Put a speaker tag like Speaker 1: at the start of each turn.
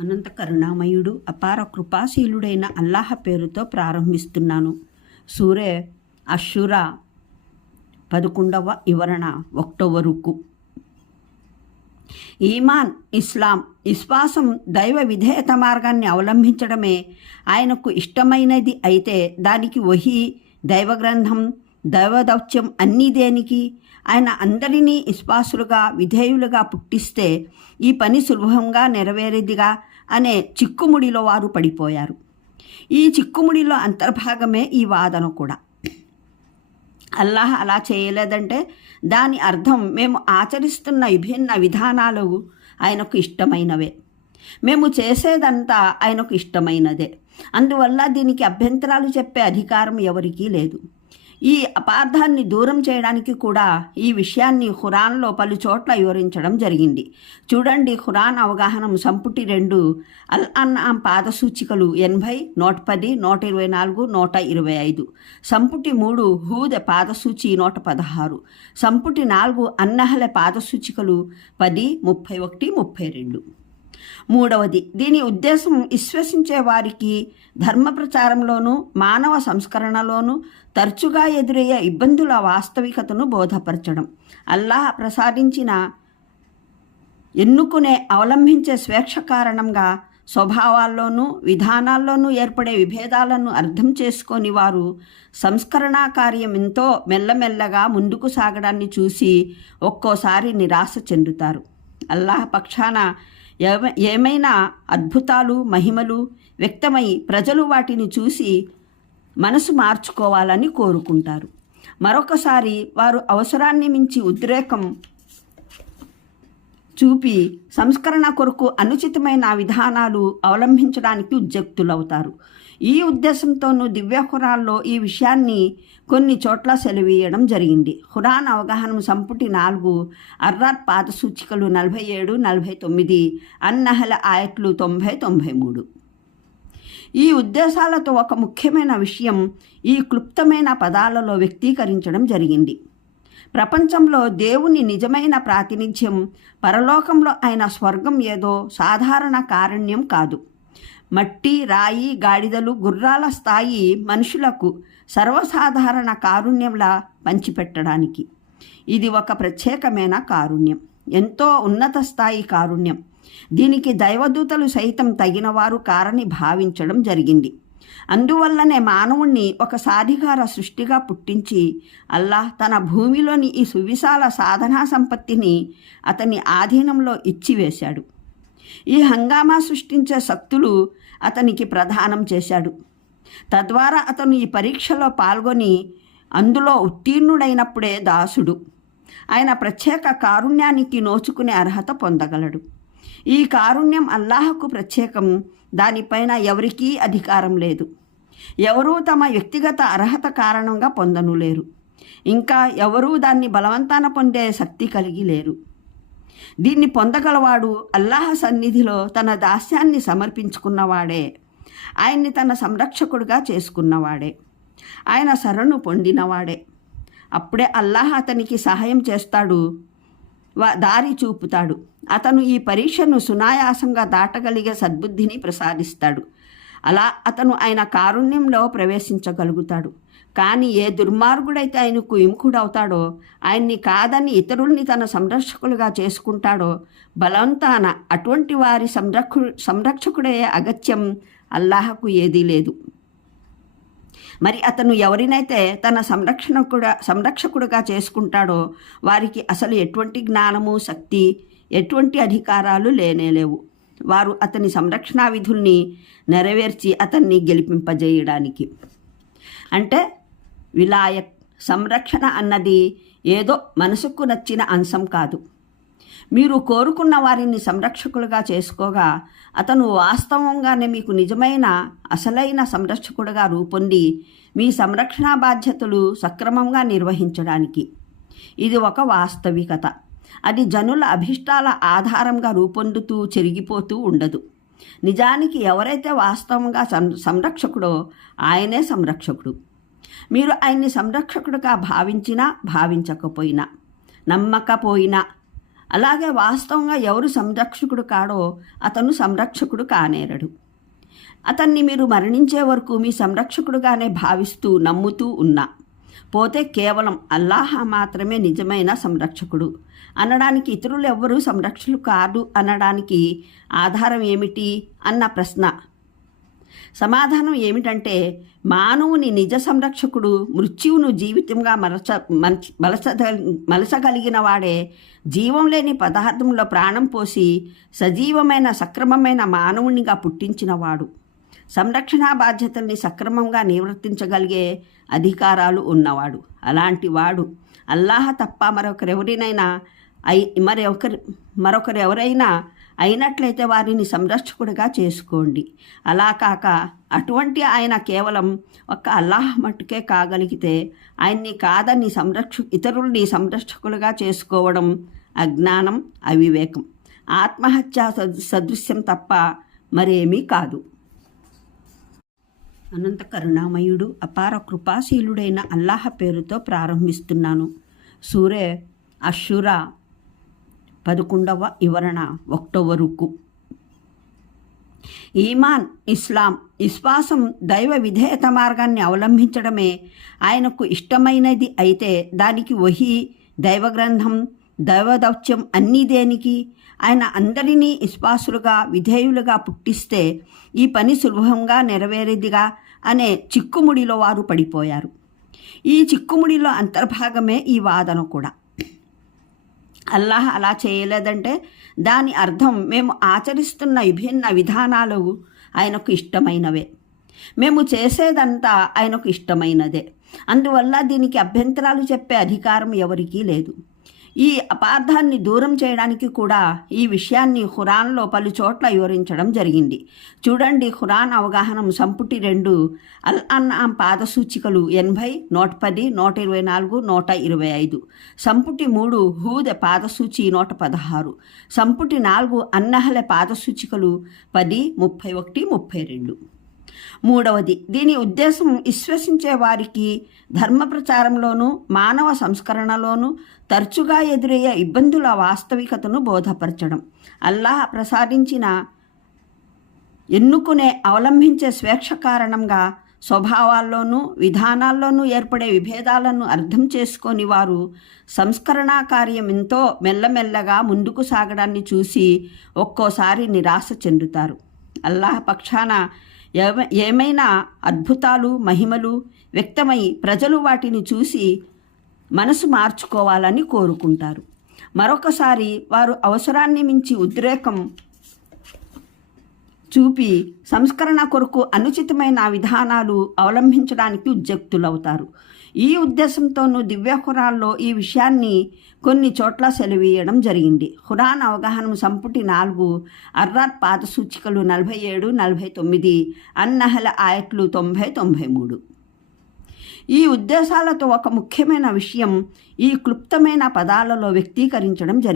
Speaker 1: అనంత కరుణామయుడు అపార కృపాశీలుడైన అల్లాహ పేరుతో ప్రారంభిస్తున్నాను. సూరే అషురా పదకొండవ వివరణ ఒకటవ రుక్కు ఈమాన్ ఇస్లాం విశ్వాసం దైవ విధేయత మార్గాన్ని అవలంబించడమే ఆయనకు ఇష్టమైనది అయితే దానికి వహి దైవగ్రంథం దైవదౌత్యం అన్నీ దేనికి? ఆయన అందరినీ విశ్వాసులుగా విధేయులుగా పుట్టిస్తే ఈ పని సులభంగా నెరవేరేదిగా అనే చిక్కుముడిలో వారు పడిపోయారు. ఈ చిక్కుముడిలో అంతర్భాగమే ఈ వాదన కూడా. అల్లాహ్ అలా చేయలేదంటే దాని అర్థం మేము ఆచరిస్తున్న విభిన్న విధానాలు ఆయనకు ఇష్టమైనవే. మేము చేసేదంతా ఆయనకు ఇష్టమైనదే. అందువల్ల దీనికి అభ్యంతరాలు చెప్పే అధికారం ఎవరికీ లేదు. ఈ అపార్థాన్ని దూరం చేయడానికి కూడా ఈ విషయాన్ని ఖురాన్లో పలు చోట్ల వివరించడం జరిగింది. చూడండి ఖురాన్ అవగాహన సంపుటి రెండు అల్ అన్నాం పాదసూచికలు ఎనభై నూట పది నూట ఇరవై నాలుగు నూట ఇరవై ఐదు. సంపుటి మూడు హూద పాదసూచి నూట పదహారు. సంపుటి నాలుగు అన్నహల పాదసూచికలు పది ముప్పై ఒకటి ముప్పై రెండు. మూడవది దీని ఉద్దేశం విశ్వసించే వారికి ధర్మ ప్రచారంలోనూ మానవ సంస్కరణలోనూ తరచుగా ఎదురయ్యే ఇబ్బందుల వాస్తవికతను బోధపరచడం. అల్లాహ్ ప్రసాదించిన ఎన్నుకునే అవలంబించే స్వేచ్ఛ కారణంగా స్వభావాల్లోనూ విధానాల్లోనూ ఏర్పడే విభేదాలను అర్థం చేసుకొని వారు సంస్కరణా కార్యం ఎంతో మెల్లమెల్లగా ముందుకు సాగడాన్ని చూసి ఒక్కోసారి నిరాశ చెందుతారు. అల్లాహ్ పక్షాన ఏమైనా అద్భుతాలు మహిమలు వ్యక్తమై ప్రజలు వాటిని చూసి మనసు మార్చుకోవాలని కోరుకుంటారు. మరొకసారి వారు అవసరాన్ని మించి ఉద్రేకం చూపి సంస్కరణ కొరకు అనుచితమైన విధానాలు అవలంబించడానికి ఉద్యుక్తులవుతారు. ఈ ఉద్దేశంతోనూ దివ్య ఖురాన్లో ఈ విషయాన్ని కొన్ని చోట్ల సెలవీయడం జరిగింది. ఖురాన్ అవగాహన సంపుటి నాలుగు అర్రాత్ పాత సూచికలు నలభై ఏడు నలభై తొమ్మిది అన్నహల ఆయట్లు తొంభై తొంభై మూడు ఈ ఉద్దేశాలతో ఒక ముఖ్యమైన విషయం ఈ క్లుప్తమైన పదాలలో వ్యక్తీకరించడం జరిగింది. ప్రపంచంలో దేవుని నిజమైన ప్రాతినిధ్యం పరలోకంలో ఆయన స్వర్గం ఏదో సాధారణ కారుణ్యం కాదు. మట్టి రాయి గాడిదలు గుర్రాల స్థాయి మనుషులకు సర్వసాధారణ కారుణ్యంలా పంచిపెట్టడానికి. ఇది ఒక ప్రత్యేకమైన కారుణ్యం. ఎంతో ఉన్నత స్థాయి కారుణ్యం. దీనికి దైవదూతలు సైతం తగినవారు కారని భావించడం జరిగింది. అందువల్లనే మానవుణ్ణి ఒక సాధికార సృష్టిగా పుట్టించి అల్లాహ్ తన భూమిలోని ఈ సువిశాల సాధనా సంపత్తిని అతని ఆధీనంలో ఇచ్చివేశాడు. ఈ హంగామా సృష్టించే శక్తులు అతనికి ప్రదానం చేశాడు. తద్వారా అతను ఈ పరీక్షలో పాల్గొని అందులో ఉత్తీర్ణుడైనప్పుడే దాసుడు. ఆయన ప్రత్యేక కారుణ్యానికి నోచుకునే అర్హత పొందగలడు. ఈ కారుణ్యం అల్లాహకు ప్రత్యేకం. దానిపైన ఎవరికీ అధికారం లేదు. ఎవరూ తమ వ్యక్తిగత అర్హత కారణంగా పొందను లేరు ఇంకా ఎవరూ దాన్ని బలవంతాన పొందే శక్తి కలిగి లేరు. దీన్ని పొందగలవాడు అల్లాహ సన్నిధిలో తన దాస్యాన్ని సమర్పించుకున్నవాడే. ఆయన్ని తన సంరక్షకుడిగా చేసుకున్నవాడే. ఆయన శరణు పొందినవాడే. అప్పుడే అల్లాహ్ అతనికి సహాయం చేస్తాడు. వా- దారి చూపుతాడు. అతను ఈ పరీక్షను సునాయాసంగా దాటగలిగే సద్బుద్ధిని ప్రసాదిస్తాడు. అలా అతను ఆయన కారుణ్యంలో ప్రవేశించగలుగుతాడు. కానీ ఏ దుర్మార్గుడైతే ఆయనకు విముఖుడవుతాడో ఆయన్ని కాదని ఇతరుల్ని తన సంరక్షకులుగా చేసుకుంటాడో బలవంతాన అటువంటి వారి సంరక్షు సంరక్షకుడే అగత్యం అల్లాహకు ఏదీ లేదు. మరి అతను ఎవరినైతే తన సంరక్షణకుడ సంరక్షకుడుగా చేసుకుంటాడో వారికి అసలు ఎటువంటి జ్ఞానము శక్తి ఎటువంటి అధికారాలు లేనేలేవు వారు అతని సంరక్షణా విధుల్ని నెరవేర్చి అతన్ని గెలిపింపజేయడానికి. అంటే విలాయత్ సంరక్షణ అన్నది ఏదో మనసుకు నచ్చిన అంశం కాదు. మీరు కోరుకున్న వారిని సంరక్షకులుగా చేసుకోగా అతను వాస్తవంగానే మీకు నిజమైన అసలైన సంరక్షకుడుగా రూపొంది మీ సంరక్షణ బాధ్యతలు సక్రమంగా నిర్వహించడానికి. ఇది ఒక వాస్తవికత. అది జనుల అభిష్టాల ఆధారంగా రూపొందుతూ చెరిగిపోతూ ఉండదు. నిజానికి ఎవరైతే వాస్తవంగా సం సంరక్షకుడో ఆయనే సంరక్షకుడు. మీరు ఆయన్ని సంరక్షకుడుగా భావించినా భావించకపోయినా నమ్మకపోయినా అలాగే వాస్తవంగా ఎవరు సంరక్షకుడు కాడో అతను సంరక్షకుడు కానేరడు. అతన్ని మీరు మరణించే వరకు మీ సంరక్షకుడుగానే భావిస్తూ నమ్ముతూ ఉన్నా. పోతే కేవలం అల్లాహ మాత్రమే నిజమైన సంరక్షకుడు. అనడానికి ఇతరులు ఎవ్వరూ సంరక్షకులు కాదు అనడానికి ఆధారం ఏమిటి? అన్న ప్రశ్న. సమాధానం ఏమిటంటే మానవుని నిజ సంరక్షకుడు మృత్యువును జీవితంగా మలచ మలచ మలస మలసగలిగిన వాడే జీవం లేని పదార్థంలో ప్రాణం పోసి సజీవమైన సక్రమమైన మానవునిగా పుట్టించినవాడు. సంరక్షణ బాధ్యతల్ని సక్రమంగా నివర్తించగలిగే అధికారాలు ఉన్నవాడు. అలాంటి వాడు అల్లాహ తప్ప మరొకరెవరినైనా అయి మరొకరి మరొకరెవరైనా అయినట్లయితే వారిని సంరక్షకుడిగా చేసుకోండి. అలా కాక అటువంటి ఆయన కేవలం ఒక్క అల్లాహ్ మట్టుకే కాగలిగితే ఆయన్ని కాదని సంరక్ష ఇతరుల్ని సంరక్షకులుగా చేసుకోవడం అజ్ఞానం అవివేకం. ఆత్మహత్య సదృశ్యం తప్ప మరేమీ కాదు. అనంత కరుణామయుడు అపార కృపాశీలుడైన అల్లాహ పేరుతో ప్రారంభిస్తున్నాను. సూరే అషురా పదకొండవ వివరణ ఒకటవ రుక్కు ఈమాన్ ఇస్లాం విశ్వాసం దైవ విధేయత మార్గాన్ని అవలంబించడమే ఆయనకు ఇష్టమైనది అయితే దానికి వహి దైవగ్రంథం దైవదౌత్యం అన్నీ దేనికి? ఆయన అందరినీ విశ్వాసులుగా విధేయులుగా పుట్టిస్తే ఈ పని సులభంగా నెరవేరేదిగా అనే చిక్కుముడిలో వారు పడిపోయారు. ఈ చిక్కుముడిలో అంతర్భాగమే ఈ వాదన కూడా. అల్లాహ్ అలా చేయలేదంటే దాని అర్థం మేము ఆచరిస్తున్న విభిన్న విధానాలు ఆయనకు ఇష్టమైనవే. మేము చేసేదంతా ఆయనకు ఇష్టమైనదే. అందువల్ల దీనికి అభ్యంతరాలు చెప్పే అధికారం ఎవరికీ లేదు. ఈ అపార్థాన్ని దూరం చేయడానికి కూడా ఈ విషయాన్ని ఖురాన్లో పలు చోట్ల వివరించడం జరిగింది. చూడండి ఖురాన్ అవగాహన సంపుటి రెండు అల్ అన్నాం పాద సూచికలు ఎనభై నూట పది నూట ఇరవై నాలుగు నూట ఇరవై ఐదు. సంపుటి మూడు హూద పాదసూచి నూట పదహారు. సంపుటి నాలుగు అన్నహల పాదసూచికలు పది ముప్పై ఒకటి ముప్పై రెండు. మూడవది దీని ఉద్దేశం విశ్వసించే వారికి ధర్మ ప్రచారంలోనూ మానవ సంస్కరణలోనూ తరచుగా ఎదురయ్యే ఇబ్బందుల వాస్తవికతను బోధపరచడం. అల్లాహ్ ప్రసాదించిన ఎన్నుకునే అవలంబించే స్వేచ్ఛ కారణంగా స్వభావాల్లోనూ విధానాల్లోనూ ఏర్పడే విభేదాలను అర్థం చేసుకొని వారు సంస్కరణా కార్యం ఎంతో మెల్లమెల్లగా ముందుకు సాగడాన్ని చూసి ఒక్కోసారి నిరాశ చెందుతారు. అల్లాహ్ పక్షాన ఏమైనా అద్భుతాలు మహిమలు వ్యక్తమై ప్రజలు వాటిని చూసి మనసు మార్చుకోవాలని కోరుకుంటారు. మరొకసారి వారు అవసరాన్ని మించి ఉద్రేకం చూపి సంస్కరణ కొరకు అనుచితమైన విధానాలు అవలంబించడానికి ఉద్యుక్తులవుతారు. ఈ ఉద్దేశంతోనూ దివ్య ఖురాన్లో ఈ విషయాన్ని కొన్ని చోట్ల సెలవీయడం జరిగింది. ఖురాన్ అవగాహన సంపుటి నాలుగు అర్రాత్ పాత సూచికలు నలభై ఏడు నలభై తొమ్మిది అన్నహల ఆయట్లు తొంభై తొంభై మూడు ఈ ఉద్దేశాలతో ఒక ముఖ్యమైన విషయం ఈ క్లుప్తమైన పదాలలో వ్యక్తీకరించడం జరిగింది.